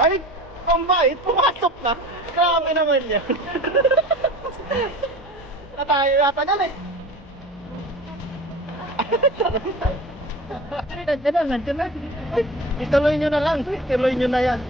Ay, pambait, pumasok na. Grabe naman yan. Natayo yata yan eh. Nandiyan na. Ituloy nyo na lang. Ituloy nyo na yan.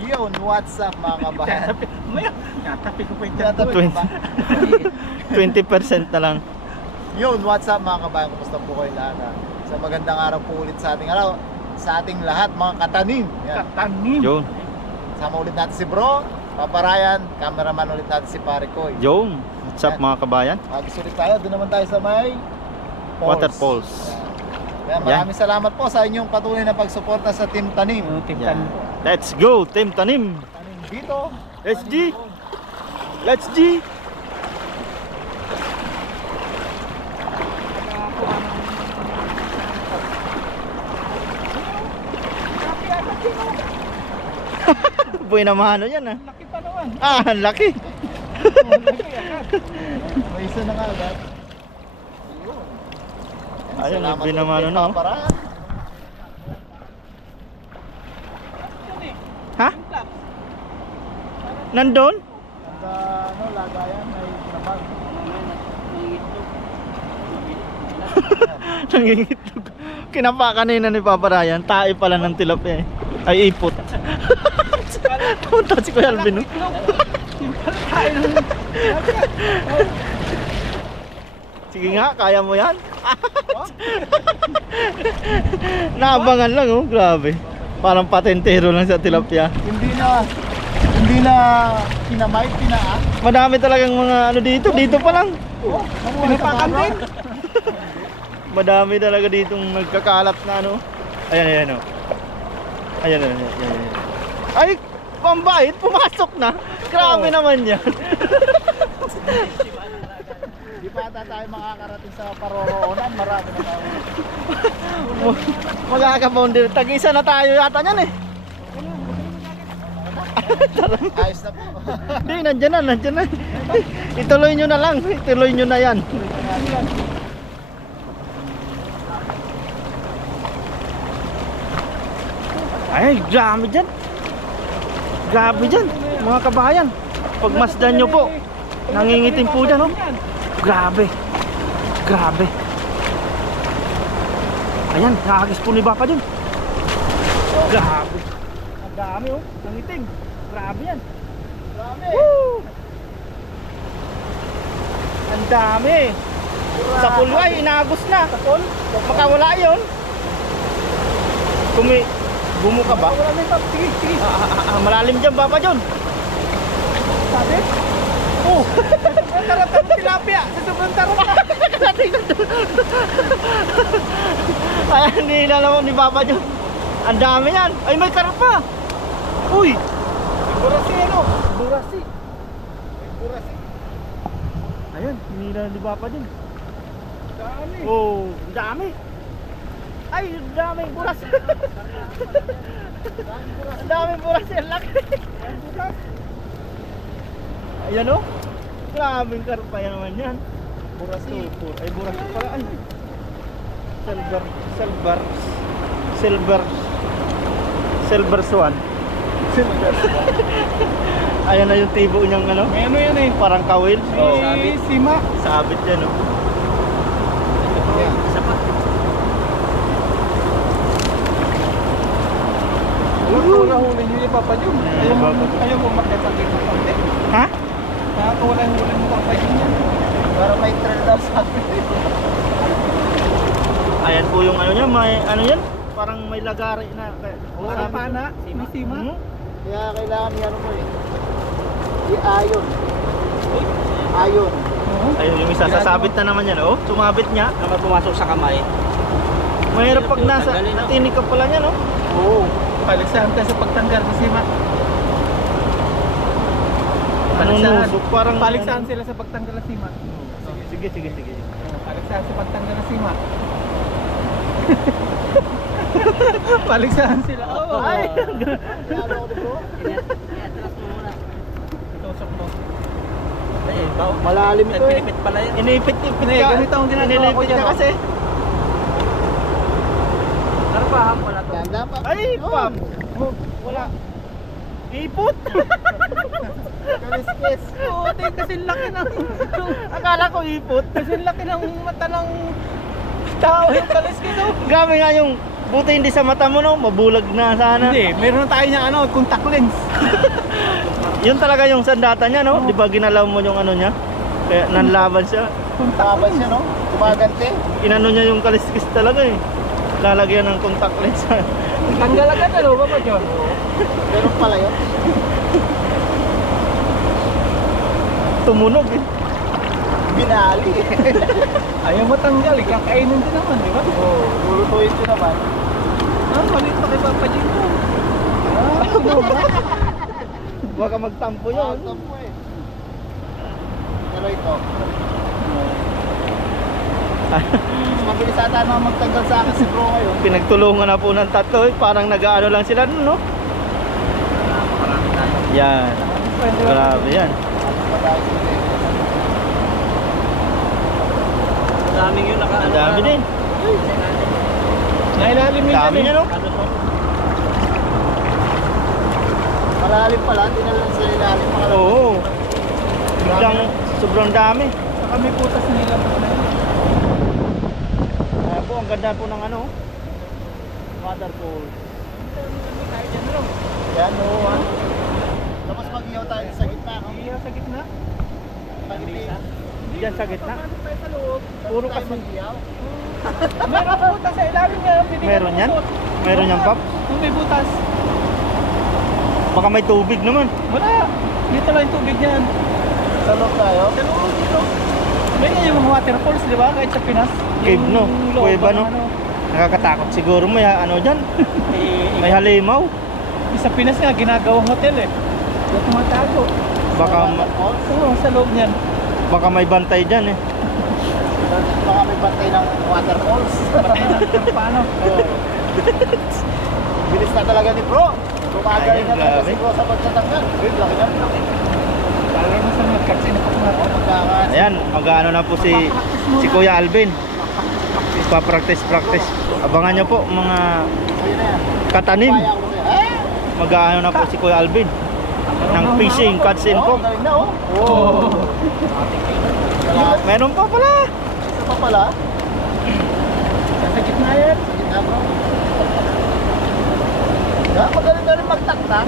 Yun, what's up mga kabayan? Natapik ko pa yung Natapik ba? 20% na lang. Yun, what's up mga kabayan? Kumusta po kayo lahat? Sa magandang araw po ulit sa ating araw, sa ating lahat mga katanim. Yan. Katanim. Yun. Sama ulit natin si bro, Papa Ryan, cameraman ulit natin si Pare Koy. Yun. What's up mga kabayan? Agis ulit tayo, doon naman tayo sa may Waterfalls. Yan, maraming salamat po sa inyong patuloy na pagsuporta sa Team Tanim. Yan. Let's go, Team Tanim. Tanim dito. Let's G. Let's G. Buhay na mahano yan ah. Laki pa naman. Ah, ang laki. May isa na nga agad. Ayun, Salamat binamano ulit, na, oh. Papa Ryan. Ha? Nandun? Sa ano, lagayan may pinapag. Nangingitlog. Kinapa kanina ni Papa Ryan. Tae pala ng tilapia eh. Ay, ipot. Punta si Kuya Alvin. Sige nga, kaya mo yan. Naabangan lang oh, grabe. Parang patentero lang sa tilapia. Hindi na kinamay, pinaa. Madami talagang mga ano dito, dito pa lang. Oh, Pinapakan din. Madami talaga ditong nagkakalat na ano. Ayan, ayan oh. Ayan, ayan, ayan, ayan. Ay, pambait, pumasok na. Grabe naman yan. Di pa ata tayo makakarating sa Paroroonan, marami na tayo. Magkaka-boundary. Tag-isa na tayo yata niyan eh. Ayos na po. Hindi, nandyan na, nandyan na. Ituloy nyo na lang, ituloy nyo na yan. Ay, grabe dyan. Grabe dyan, mga kabayan. Pagmasdan nyo po, nangingitim po dyan, oh. Grabe. Grabe. Ayan, nakakis po ni Bapa dyan. Grabe. Ang dami, oh. Nangitim. Grabe yan. Marami. Woo! Ang dami. Sa pool ay inagos na. Sa pool? Makawala yun. Bumo ka ba? Wala na yung sige, sige. Malalim dyan, Papa John. Sabi? Oh. Ang tarata ng tilapia. Sa sobrang tarata. Ayan, nilalaman ni Papa John. Ang dami yan. Ay, may karpa. Uy. Burasi ano? Burasi. Burasi. Ayan, nilalaman ni Papa John. Dami. Oh, ang dami. Ay, ang daming buras. Ang daming buras. Ang laki. Ayan o. Grabing karpa yan naman yan. Burasi. Ay, buras pala. Ay. Silver swan. Ayan na yung tibo niyang ano. May ano yan eh. Parang kawil. May sima. Sabit yan o. huli nyo yung Papa Jun. Ayaw mo makipagkit ng konti. Ha? Kaya kung wala yung huli mo Papa Jun yan. Para may trail daw sa akin. Ayan po yung ano niya, may ano yan? Parang may lagari na. Wala pa na. May sima. Hmm? Kaya kailangan ni ano mo eh. I-ayon. Ayon. Ayun, yung isa sasabit na naman yan, oh. Sumabit niya. Naman pumasok sa kamay. Mahirap pag nasa, Tanggalin, no? natinig ka pala niya, no? Oo. Paligsahan ka sa pagtanggal sa sima. Nanunusok, parang... Paligsahan sila sa pagtanggal ng sima. Sige. Paligsahan sa pagtanggal ng sima. Paligsahan sila. Oo. Ay! Lalo ko bro. I-atras mo muna. Tusok mo. Ay, bawo. Malalim ito eh. Pinipit pala yun. Inipit-ipit Hindi, ka. ganito ang ginagawa ko Inilipit dyan, ka oh. kasi. Narpahan pala to. Ganda pa. Ay, pam! Oh, wala. Ipot! Kaliskis. Oo, kasi laki ng... Akala ko ipot. Kasi laki ng mata ng tao yung kaliskis, oh. Grabe nga yung buti hindi sa mata mo, no? Mabulag na sana. Hindi, meron na tayo niya ano, contact lens. Yun talaga yung sandata niya, no? Di ba ginalaw mo yung ano niya? Kaya nanlaban siya. Tabas siya no? Gumagante. Inano niya yung kaliskis talaga eh. Lalagyan ng contact lens. Tanggal agad ano, Papa John? Meron pala yun. Tumunog eh. Binali. Ayaw mo tanggal, kakainin din naman, di ba? Oo. Lulutuin ko naman. Ah, malit pa kay Papa John mo. Ah, Baka magtampo yun. Tampo eh. Pero ito. Mas mabilis ata naman magtanggal sa akin si bro ngayon. Pinagtulungan na po ng tatlo eh. Parang nag-ano lang sila, no? Marami tayo. Yan. Grabe yan. Mataas yun eh. Ang daming yun. Ang dami din. nailalim yun Dami yan, niya, eh. no? Ano to? Malalim pala. Tinalan sa ilalim. Oo. Biglang sobrang dami. Saka may putas nila na yun. Kaya po, ang ganda po ng ano. Waterfall. Yan o. Tapos mag-iyaw tayo sa gitna. No? Iya sa gitna. Pag-iyaw. Diyan sa gitna. Tayo sa loob. Puro Tayo kasi. mag-iyaw. Meron butas sa ilalim niya. Pwede ka Meron yan? lumusot. Meron yan, Pap? Kung may butas. Baka may tubig naman. Wala. Dito lang yung tubig niyan. Sa loob tayo. Sa loob dito. May ganyan yung mga waterfalls, di ba? Kahit sa Pinas. Cave, no? Yung loob, Kuweba, no? ano. Nakakatakot siguro may ano dyan. May halimaw. Sa Pinas nga, ginagawang hotel eh. Yung tumatago. Baka, Oo, sa loob niyan. baka may bantay dyan eh. Baka may bantay ng waterfalls. Paano? Oo. Bilis na talaga ni bro. Gumagaling na Ayun, talaga grabe. si bro sa pagtatanggal. Wait, laki na. Lalo na sa mga kasi na Oo, magkakas. Ayan, mag-ano na po si Kuya Alvin. Pa-practice. Abangan nyo po mga Ayun na yan. katanim. Kaya ko sa'yo. Eh! Mag-ano na po si Kuya Alvin. Ng fishing, cuts and Oo, pong. galing na oh. Oo. Kalahat. Meron pa pala. Isa pa pala. Sa gitna yan. Sa gitna bro. Yeah, magaling na rin magtaktak.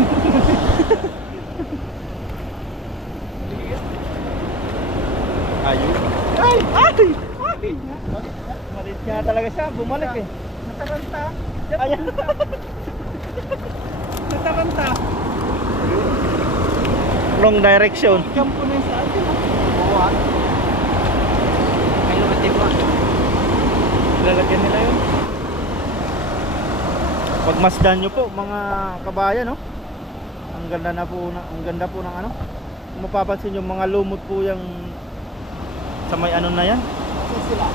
Ayun. Ay! Ay! Ay! Malit nga talaga siya, bumalik eh. Nataranta. Ayan. Nataranta. Wrong direction. Kampo na yung sa atin. Oo ha. May lumating pa. Lalagyan nila yun. Pagmasdan nyo po mga kabayan, no? Ang ganda na po ang ganda po ng ano. Kung mapapansin yung mga lumot po yung sa may ano na yan. Kasi sila.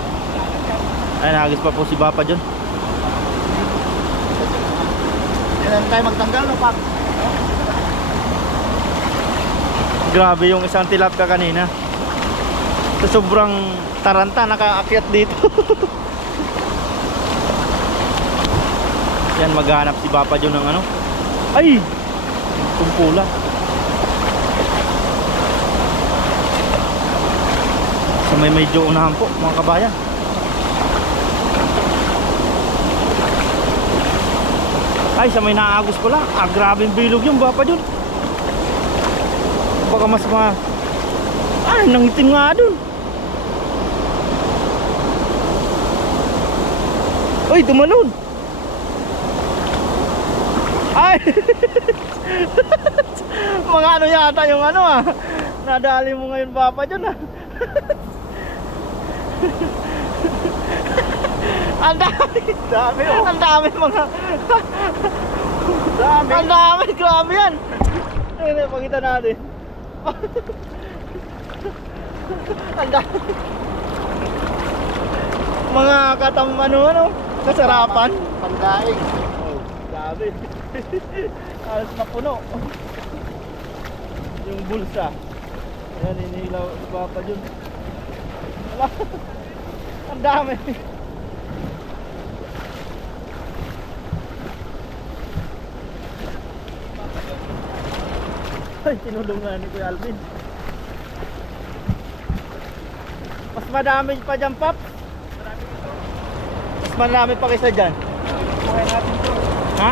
Ay, nagis pa po si Bapa dyan. Yan tayo magtanggal no, Pak? Grabe yung isang tilapia kanina. Sa sobrang taranta, nakaakyat dito. Yan, maghanap si Bapa dyan ng ano. Ay! Kumpula. So may medyo unahan po mga kabayan. Ay, sa may naagos pala. Ah, grabing bilog yung Papa John. Baka mas ay, nangitim nga dun. Uy, tumalon. Ay. Mga ano yata yung ano ah. Nadali mo ngayon Papa John ah. Ang dami. Ang dami mga. Ang dami, grabe yan. Ayun, pakita natin. Ang dami. Mga kasarapan. Pandaing. Oh, dami. Alas na puno. Yung bulsa. Ayan, inihilaw ni Papa John. Wala. Ang dami. Ay, tinulong nga ni Kuya Alvin. Mas madami pa dyan, Pap. Mas marami pa kaysa dyan. Buhay natin to. Ha?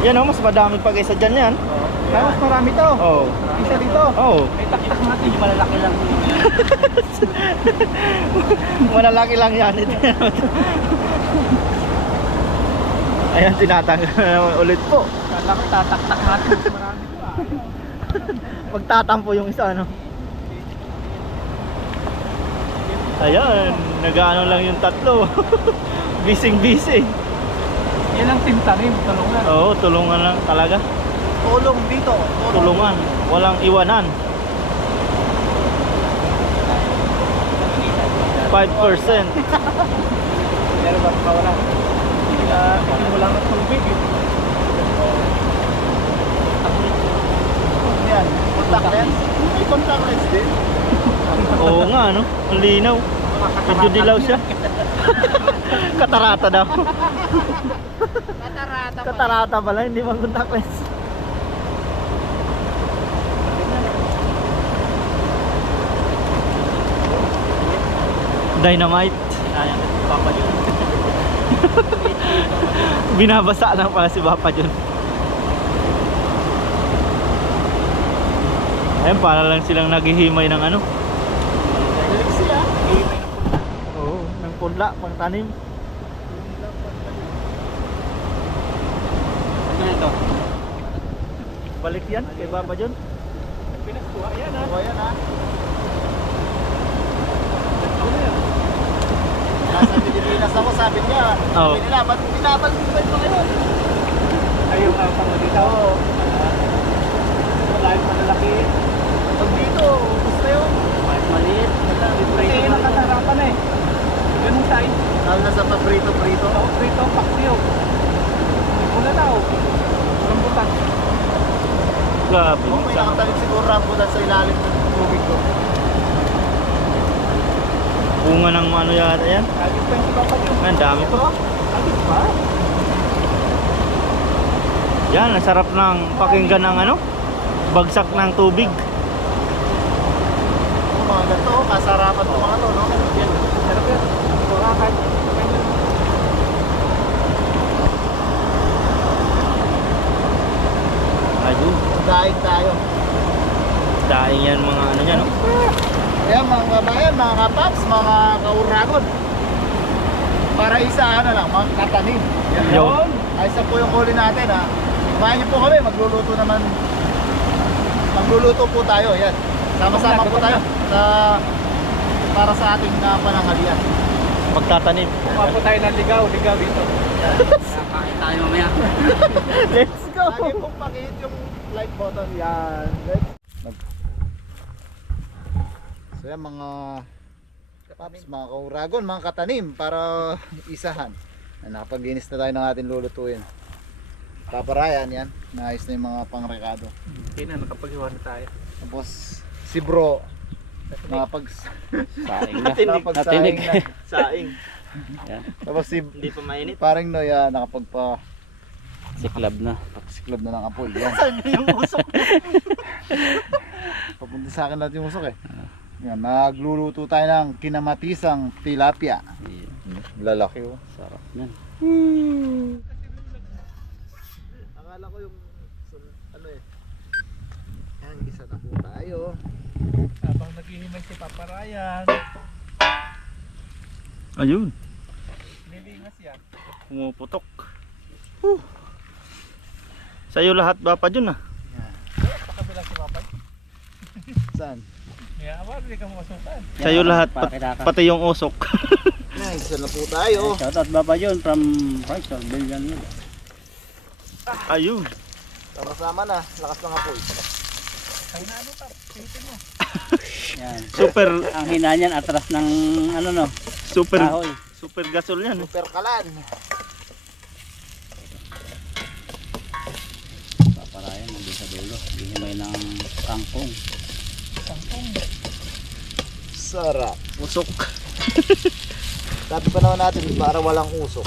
Yan o, mas madami pa kaysa dyan yan. Kaya mas marami to. Oo. Isa dito. Oo. May taktak natin yung malalaki lang. Malalaki lang yan. Ayan, tinatanggal na naman ulit po. Kala ko tataktak natin. Mas marami to ah. Magtatampo yung isa, ano? Ayan, nag-ano lang yung tatlo. Bising-busy. Yan ang timtanim. Tulungan. Oo, tulungan lang talaga. Tulong dito. Tulungan, walang iwanan. 5%. Meron ba wala? Hindi mo lang ang tubig eh. Yan. Contact lens. May contact lens din. Oo nga, no? Ang linaw. Medyo dilaw siya. Katarata daw. Katarata pala, hindi man contact lens. Dynamite. Papa John. Binabasa lang pala si Papa John. Ayun, para lang silang naghihimay ng ano. Galing siya. Oo, ng punla, pang tanim. Ganito. Balik yan kay Papa John. Pinagkuha yan ha. O, yan ha. Nasa Pilipinas ako, sabi niya. Oo. Sabi nila, ba't binabalik mo ito ngayon? Ayaw ang pang dito. Oo. Wala yung malalaki. Pag dito, gusto yun. Kahit maliit. Kasi nakasarapan eh. Ganun size. Lalo na sa paprito-prito. Ito, prito, paksiyo. Muna tao. Rambutan. Grabe. Oo, may nakatalim siguro rambutan sa ilalim ng tubig ko. Bunga ng ano yata yan. Agit lang si Papa John. Ang dami pa. Agit pa? Yan, ang sarap ng pakinggan ng ano, bagsak ng tubig. Oo, mga ganito, kasarapan ito mga to, no? Yan. Sarap yan. Wala kahit. Ayun, Daing tayo. daing yan mga ano yan, no? Kaya mga kabayan, mga kapaps, mga kauragon. Para isa ano lang, mga katanim. Yun. Ay, isa po yung huli natin ha. Kumain niyo po kami, magluluto naman. Magluluto po tayo, yan. Sama-sama po tayo para sa ating pananghalian. Magtatanim. Kuha po tayo ng ligaw dito. Kakain tayo mamaya. Let's go. Lagi pong pakihit yung like button. Yan. Let's. So yan mga paps, mga kauragon, mga katanim para isahan. Nakapaglinis na tayo ng ating lulutuin. Paparayan yan. Naayos na yung mga pangrekado. Hindi na, nakapaghiwa na tayo. Tapos si bro nakapag Saing na. nakapagsaing na. Saing. Tapos si Hindi pa mainit. paring Noya nakapagpa Siklab na. siklab na ng apoy. Yan. Saan yung usok? Papunta sa akin lahat yung usok eh. Yan, nagluluto tayo ng kinamatisang tilapia. Lalaki oh. Sarap. Yan. Akala ko yung ano eh. Yan, isa na po tayo. Habang naghihimay si Papa Ryan. Ayun. Nilingas yan. Pumuputok. Sa'yo lahat ba pa dyan ah? Yan. Pakabila si Papa. Saan? Kaya awa, hindi ka masukan. Yan, Sa'yo lahat, pakita ka. pati yung usok. Yan, isa na po tayo. Shoutout Baba John from Faisal, Billion. Ayun. Sama-sama na, lakas ng apoy. Ay na ano pa, pihitin mo. Yan. Super, Ang hina niyan atras ng ano no, super, kahoy. super gasol yan. Super kalan. Paparayan nandun sa dulo. Hinimay ng kangkong. Sarap. Usok. Sabi pa naman natin, para walang usok.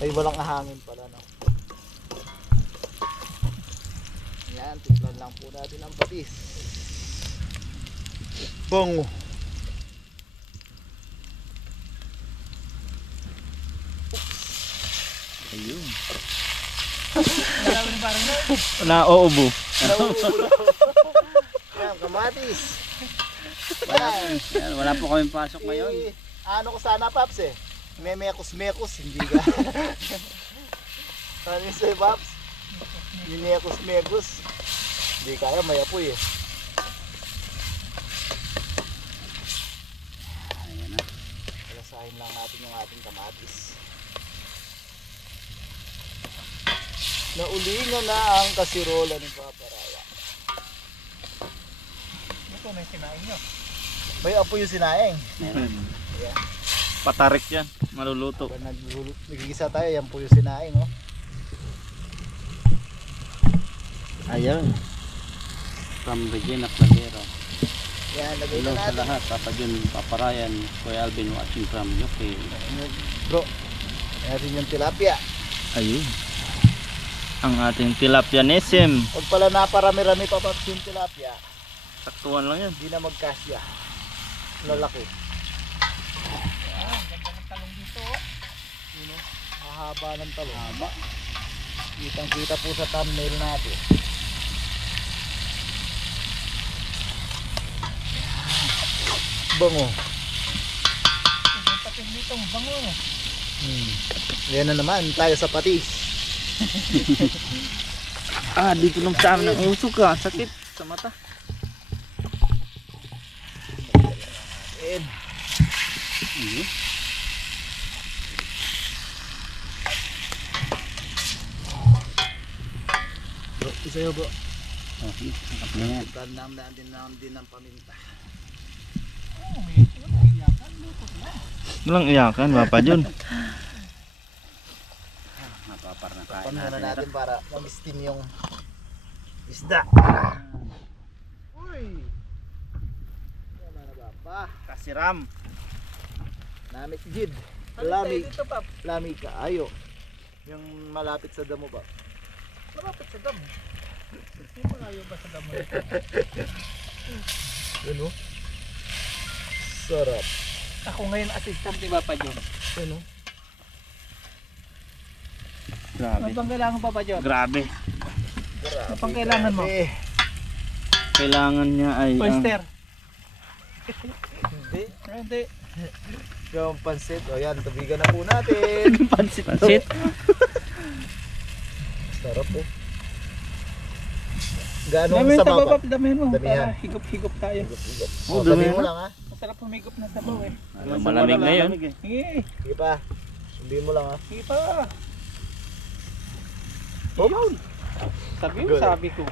Ay, walang ahangin pala, no? Yan, tikman lang po natin ang patis. Bango. Ayun. Nauubo. Yan, kamatis. Yan, wala po kaming pasok ngayon. Ano ko sana, Paps eh. May mekos-mekos, hindi ka. Ano yun sa'yo, Paps? May mekos-mekos. Hindi kaya, may apoy eh. Ayan na. Alasahin lang natin yung ating kamatis. Naulingan na ang kasirola ni Papa Raya. Ito na yung sinain nyo. May apoy yung sinaing. Ayan. Yeah. Patarik yan, maluluto. Pag nagigisa tayo, yan po yung sinaing. Oh. Ayun. From Regina Clavero. Yan, lagay na Hello sa natin. lahat. Papa John, Papa Ryan, Kuya Alvin watching from UK. Bro, natin yung tilapia. Ayun. Ang ating tilapianism. Huwag pala naparami-rami pa Paps yung tilapia. Saktuan lang yan. Hindi na magkasya. Lalaki. Ang ganda ng talong dito. Mahaba ng talong. Haba. Kitang-kita po sa thumbnail natin. Bango. Ang patin dito, bango. Yan na naman, tayo sa patis. Dito lang sa amin ang usok ah. Sakit sa mata. And, bro, isa yun bro. Okay, ayan. Tandaan din ng paminta. Walang iyakan, Papa John. Napapar na kain Paano natin. natin para mag-steam yung isda. Uy! Wala na ba pa? Kasiram. Namit jid. Lami. Lami ka. Ayo. Yung malapit sa damo ba? Malapit sa dam. Hindi malayo ba sa dam? Ano? Sarap. Ako ngayon assistant ni Papa John. Ano? Grabe. Ano bang kailangan Papa John? Grabe. Grabe. pang kailangan mo? grabe. Kailangan niya ay Oyster. Hindi. Hindi. Yung pansit. O yan, tubigan na po natin. Pansit. Sarap oh. Gaano ang sabaw pa? Damihan mo. Damihan. Para higop-higop tayo. Oh, Dami dami mo na. lang ha. Masarap humigop na sabaw eh. Malamig ngayon. Sige, Sige pa. Hindi mo lang ha. sige pa. Oh. Sabi Good. sabi ko.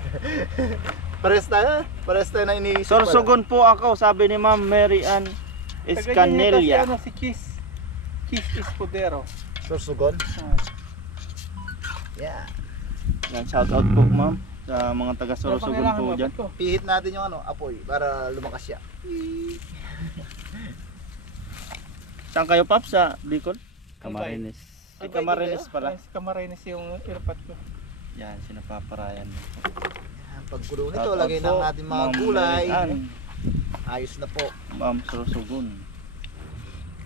Pares tayo. Pares tayo na iniisip pala. Sorsogon po ako, sabi ni Ma'am Mary Ann Escanelia. Ano si Kiss. Kiss Escudero. Sorsogon? Yeah. Yan, shout out po Ma'am sa mga taga Sorsogon po dyan. Pihit natin yung ano, apoy para lumakas siya. Saan kayo Pap? Sa Bicol? Camarines. Ay, Camarines pala. Camarines yung airpot ko. Yan, sinapaparayan. Yan, pagkulo nito, Shout out lagay po, na natin mga Ma'am gulay. Mary Ann, Ayos na po. Ma'am Sorsogon.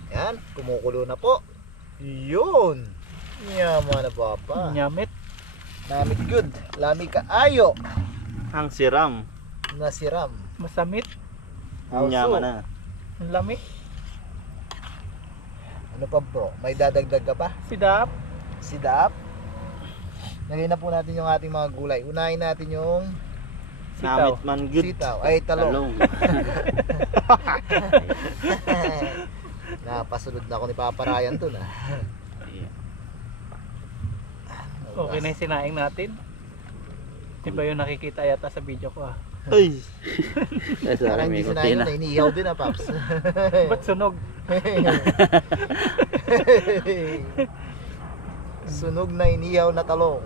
Yan, kumukulo na po. Yun. Yaman na papa. Nyamit. Namit good. Lami kaayo. Ang siram. Nasiram. Masamit. Also, Yaman na. Ang lami. Ano pa bro? May dadagdag ka pa? Sidap. Sidap. Lagay na po natin yung ating mga gulay. Unahin natin yung Sitaw. Namit man good. sitaw. Ay, talong. Napasunod na ako ni Papa Ryan dun ah. Okay na yung sinaing natin. Di ba yung nakikita yata sa video ko ah? Ay. Parang hindi sinayin na, iniihaw din ah, Paps. Ba't sunog? Sunog na inihaw na talong.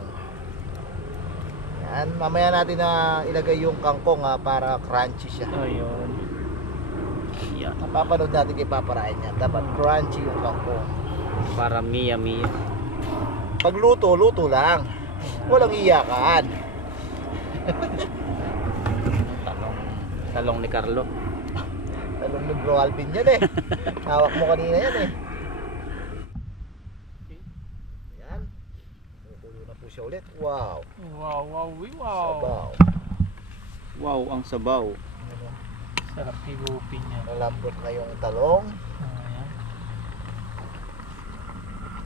Yan, mamaya natin na ilagay yung kangkong ha, para crunchy siya. Ayun. Yan. Napapanood natin kay Papa Ryan yan. Dapat crunchy yung kangkong. Para miya. Pag luto, luto lang. Walang iyakan. Talong ni Carlo. Talong ni Bro Alvin yan eh. Hawak mo kanina yan eh. Yan. Kukulo na po siya ulit. Wow. Wow, wow, wow. Sabaw. Wow, ang sabaw. Sarap higupin niya. Malambot na yung talong. Ayan.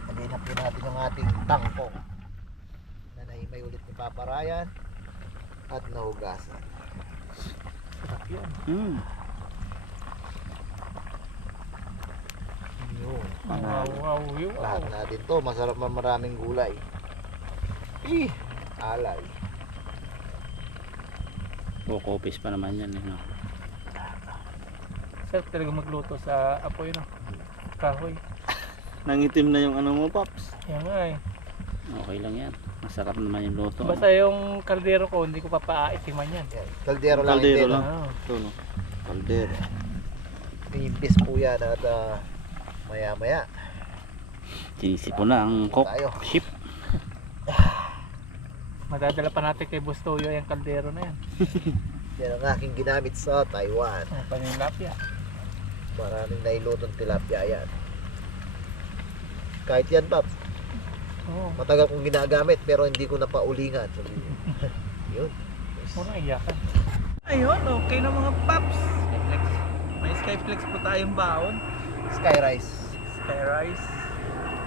Lagay na po natin yung ating tangkong na naimay ulit ni Papa Ryan at nahugasan. Sarap yan. Hmm. Yun. Wow, wow, wow. Lahat natin to. Masarap man maraming gulay. Alay. Kukopis pa naman yan. No? Sarap talaga magluto sa apoy no. Kahoy. Nangitim na yung ano mo, Paps. Yan nga eh. Okay lang yan. Masarap naman yung luto. Basta yung kaldero ko, hindi ko papaitiman yan. Yan. Kaldero lang. Kaldero hindi, no? lang. Oo. Ito, no? Kaldero. Pimpis po yan at maya maya Sinisip po na ang cook. tayo. Ship. Madadala pa natin kay Bustoyo yung kaldero na yan. Yan ang aking ginamit sa Taiwan. Ang panilapya. Maraming nailutong tilapia yan. Kahit yan, Paps. Oo. Matagal kong ginagamit pero hindi ko napaulingan. Yun. Muna iyakan. Ayun, okay na mga paps. May Skyflex po tayong baon. Sky rice. Sky rice.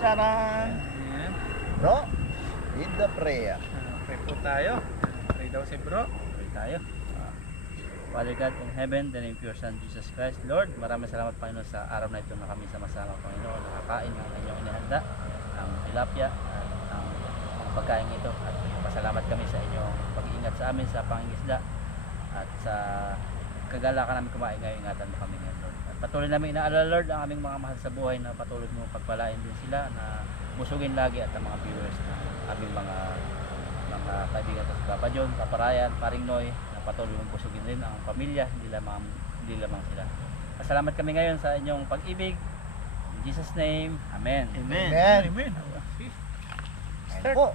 Tcharan! Ayan. Bro, with the prayer. Pray po tayo. Pray daw si bro. Pray tayo. Father God in heaven, the name of your Son Jesus Christ. Lord, maraming salamat Panginoon sa araw na ito na kami sama-sama Panginoon. Nakakain ng inyong inihanda, ang tilapia at ang pagkain ito. At pasalamat kami sa inyong pag-iingat sa amin sa pangingisda at sa kagalakan namin kumain ngayon. Ingatan mo kami ngayon Lord. At patuloy namin inaalala Lord ang aming mga mahal sa buhay na patuloy mo pagpalain din sila na busugin lagi at ang mga viewers na aming mga kaibigan sa Papa John, Papa Ryan, Paring Noy, na patuloy mong busugin din ang pamilya, hindi lamang sila. Pasalamat kami ngayon sa inyong pag-ibig. In Jesus name, Amen. Amen. Amen. Amen. Start. Po.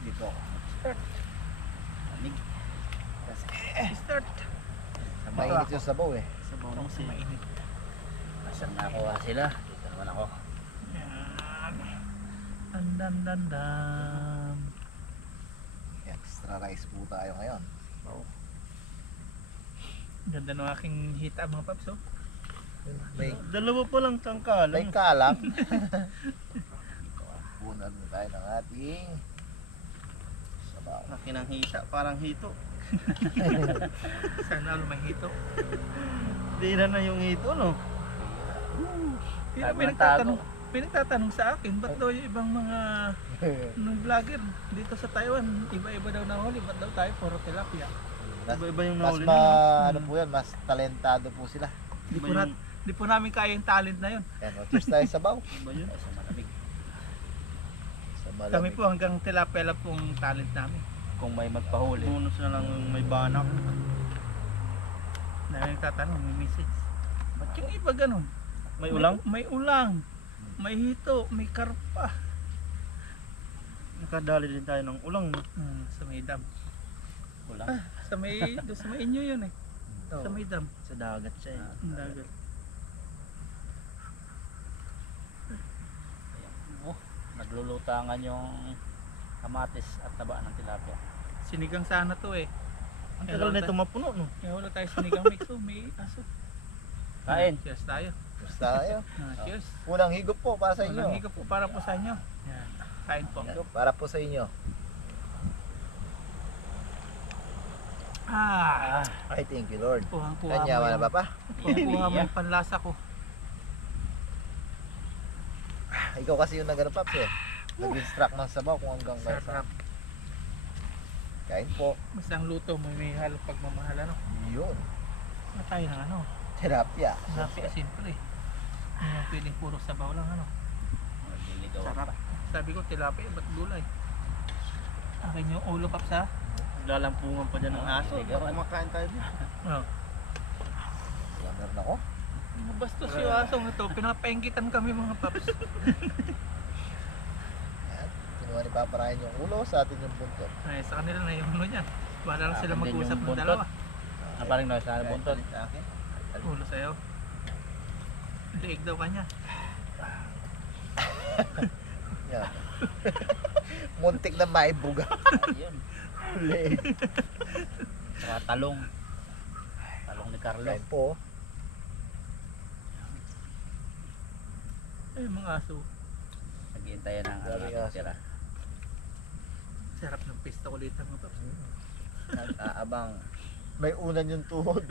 Dito. Amig. Start. Mainit yung sabaw eh. Sa bawang si Mainit. Asan na ako sila? Dito naman ako. Yan. Dan. Extra rice po tayo ngayon. Ganda ng aking hita mga paps oh. May, dalawa pa lang tangkalan. may kalang. Punan mo tayo ng ating sabaw. Laki ng hita, parang hito. Sana all may hito. Hindi na yung hito, no? Tago ng tago. Pinagtatanong sa akin, ba't daw yung ibang mga nung vlogger dito sa Taiwan, iba-iba daw na huli, ba't daw tayo puro tilapia? Iba-iba yung Mas nahuli ano po yan, mas talentado po sila. Di po namin kaya yung talent na yun. Yan, cheers tayo sabaw. Iba yun? Ay, sa malamig. Sa Kami malamig. po hanggang tilapia lang pong talent namin. Kung may magpahuli. Bonus na lang yung may banak. Na nagtatanong, may message. Ba't yung iba ganun? May ulang? May ulang, may hito, may karpa. Nakadali din tayo ng ulang. Sa may dam. Ulang. Sa may inyo yun eh. Sa may dam. Sa dagat siya eh. Ang dagat. maglulutangan yung kamatis at taba ng tilapia. Sinigang sana to eh. Ang tagal na ito mapuno, no? Kaya wala tayo sinigang mix. Oh, may aso. Kain. Cheers tayo. Gusto tayo. Cheers. Unang higop po para sa Walang inyo. higop po para po sa inyo. Yan. Kain po. Para po sa inyo. Ay, thank you Lord. Kuhang-kuha Kanya, wala ba pa? Kuha mo yung panlasa ko. Ikaw kasi yung nagano Paps eh. Nag-instruct ng sabaw kung hanggang Sarap. Kain po. Basta ang luto mo may halong pagmamahal ano. Yun. Matay ng ano. Tilapia. Napia simple. Hindi mo pwedeng puro sabaw lang ano. Magliligaw Sarap. pa. Sabi ko tilapia ba't gulay? Akin yung ulo Paps ha. Lalampungan pa dyan ng aso. Ligaw. Baka kumakain tayo dyan. Oh. Meron ako. Bastos yung asong ito. Pinapainggitan kami mga Paps. Ayan. Kinuha ni Papa Ryan yung ulo, sa atin yung buntot. Ay, sa kanila na yung ano niyan. Bahala lang sila Akin din mag-usap yung ng buntot. dalawa. Ang paring na sa buntot. Sa akin. Ulo sa'yo. Liig daw kanya. Yan. Muntik na maibuga. Ayun. Huli. Saka talong. Talong ni Carlo. Kain po. Ay, mga aso. Nag-iintayan ng ano Dami natin aso. tira. Sarap ng pista ulit mga Paps. Nag-aabang. May unan yung tuhod.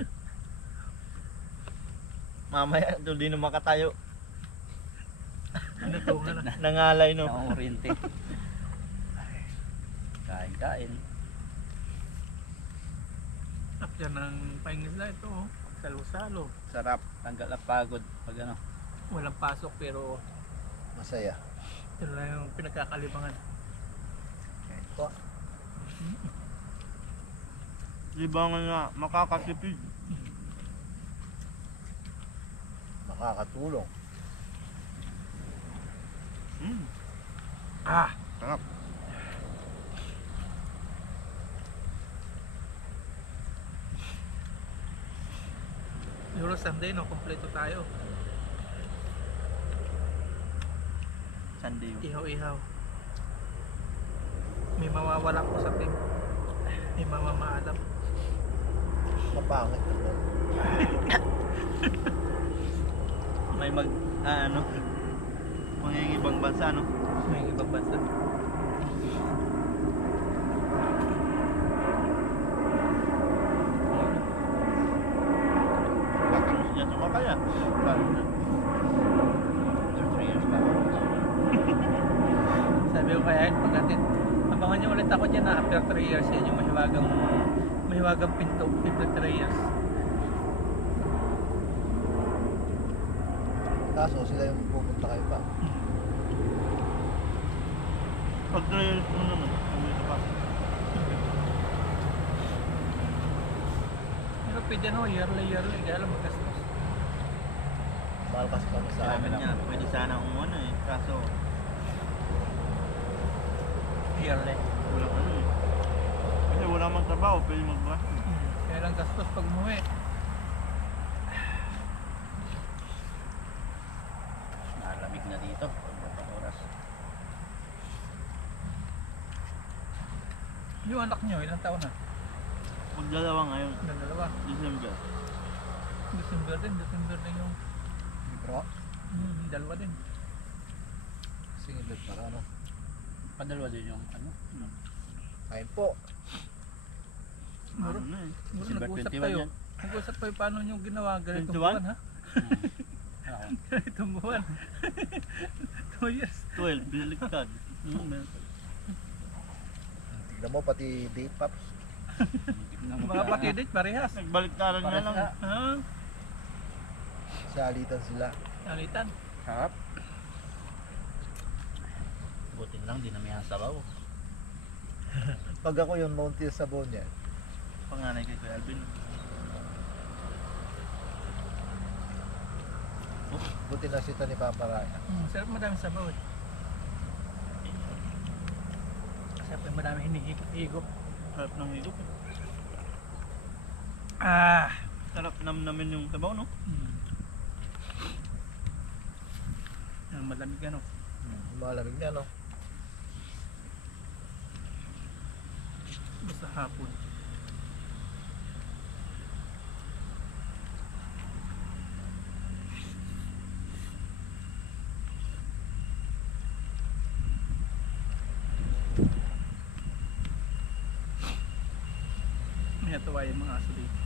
Mamaya, doon din na makatayo. Ano to nga na. Nangalay, no? Ng oriente. Kain-kain. Sarap yan ng paingis na ito. Oh. Salo-salo. Sarap. Tanggal ang pagod. Pag ano. Walang pasok pero Masaya. ito lang yung pinagkakalibangan. Kain po. Libangan nga, makakatipid. Makakatulong. Ah! Sarap. Euro Sunday no, kompleto tayo. Sunday yun. Ihaw-ihaw. May mawawala ko sa team. May mamamaalam. Mapangit naman. May ano? Mangingibang bansa, no? May ibang bansa. Kakamos dyan sa makaya. Paano na? 3 years pa. Sabi ko kaya pagdating abangan niyo ulit ako dyan na after 3 years yan yung mahiwagang pinto after 3 years. Kaso sila yung pupunta kayo pa. Pag trails mo naman, umuwi ka pa. Pero pwede no, yearly kaya lang magastos. Mahal kasi kami sa Sabi amin. niya, pwede sana umuwi eh. Kaso, Yearly. wala ka nun eh. Kasi wala mang trabaho, pwede magbasa. Kaya lang gastos pag umuwi. Malamig na dito. Pag oras. Yung anak niyo, ilang taon na? Magdalawa ngayon, Dalawa. December. December din yung Bro, dalawa din. singilid para ano. Padalwa din yung ano. Kain po. Muro, Ano na eh. muro December nag-usap 21 kayo. yan. Nag-usap kayo paano nyo ginawa ganitong 21? buwan ha? Oo. Ganitong buwan. 2 years. 12, biliktad. Tignan mo pati date Paps. Mga patidit, parehas. Nagbaliktaran nga lang. Ah, Salitan sila. nalitan. Sarap. Butin lang, di na may sabaw. Pag ako yung Monty sa sabon niya. Panganay kay Kuya Alvin. Buti na sita ni Papa Ryan. Sarap madami sabaw eh. Sarap yung madami hinihigop-higop. Sarap ng higop. Ah! Sarap namnamin yung tabaw, no? Ang malamig ano. Malamig na no. sa hapon. May natuwa yung mga aso dito.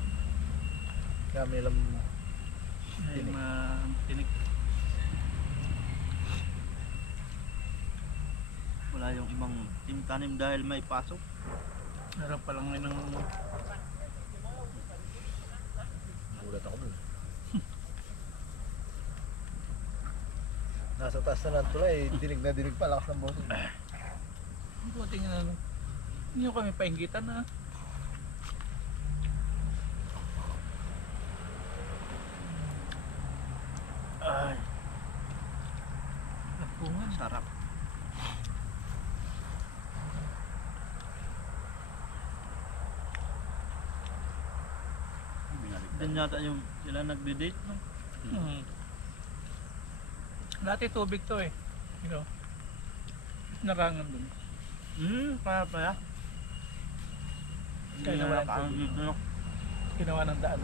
Kami lang May tinik. Wala yung ibang tanim dahil may pasok. Meron pa lang ng Gulat ako dun. Nasa taas na ng tulay, dinig na dinig pa, lakas ng boses. buti nga ano. Hindi nyo kami painggitan na. Ay, Lapungan. sarap. Doon yata yung sila nagde-date, no? Hmm. Dati tubig to eh. You know. Narangan dun. Kaya. Kaya nawala Kaya Ginawa ng daan.